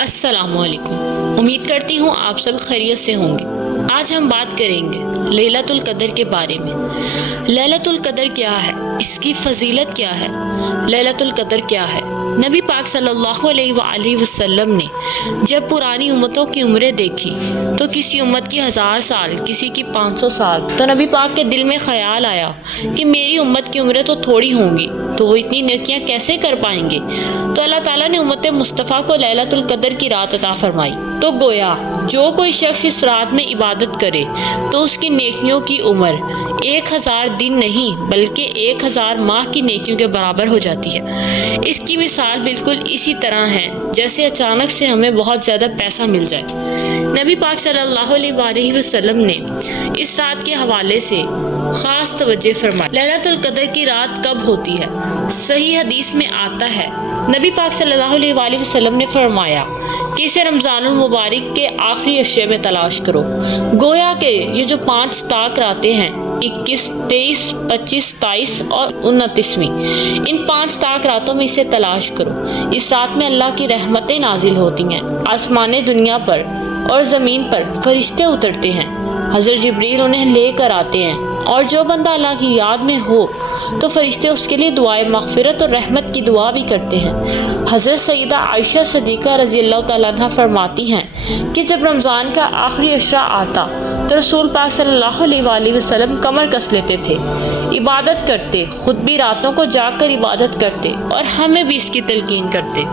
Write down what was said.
السلام علیکم، امید کرتی ہوں آپ سب خیریت سے ہوں گے۔ آج ہم بات کریں گے لیلۃ القدر کے بارے میں۔ لیلۃ القدر کیا ہے؟ اس کی فضیلت کیا ہے؟ لیلۃ القدر کیا ہے؟ نبی پاک صلی اللہ علیہ وآلہ وسلم نے جب پرانی امتوں کی عمریں دیکھی تو کسی امت کی 1000 سال، کسی کی 500 سال، تو نبی پاک کے دل میں خیال آیا کہ میری امت کی عمریں تو تھوڑی ہوں گی، تو وہ اتنی نیکیاں کیسے کر پائیں گے؟ تو اللہ تعالیٰ نے امت مصطفیٰ کو لیلۃ القدر کی رات عطا فرمائی۔ تو گویا جو کوئی شخص اس رات میں عبادت کرے تو اس کی نیکیوں کی عمر 1000 دن نہیں بلکہ 1000 ماہ کی نیکیوں کے برابر ہو جاتی ہے۔ اس کی مثال بالکل اسی طرح ہے جیسے اچانک سے ہمیں بہت زیادہ پیسہ مل جائے۔ نبی پاک صلی اللہ علیہ وآلہ وسلم نے اس رات کے حوالے سے خاص توجہ فرمائی۔ لیلۃ القدر کی رات کب ہوتی ہے؟ صحیح حدیث میں آتا ہے، نبی پاک صلی اللہ علیہ وآلہ وسلم نے فرمایا کہ اسے رمضان المبارک کے آخری عشرے میں تلاش کرو۔ گویا کہ یہ جو 5 طاق راتیں ہیں، 21، 23، 25، 27 اور 29ویں، ان 5 طاق راتوں میں اسے تلاش کرو۔ اس رات میں اللہ کی رحمتیں نازل ہوتی ہیں، آسمان دنیا پر اور زمین پر فرشتے اترتے ہیں، حضرت جبریل انہیں لے کر آتے ہیں، اور جو بندہ اللہ کی یاد میں ہو تو فرشتے اس کے لیے دعائے مغفرت اور رحمت کی دعا بھی کرتے ہیں۔ حضرت سیدہ عائشہ صدیقہ رضی اللہ تعالیٰ عنہ فرماتی ہیں کہ جب رمضان کا آخری عشرہ آتا تو رسول پاک صلی اللہ علیہ وآلہ وسلم کمر کس لیتے تھے، عبادت کرتے، خود بھی راتوں کو جاگ کر عبادت کرتے اور ہمیں بھی اس کی تلقین کرتے۔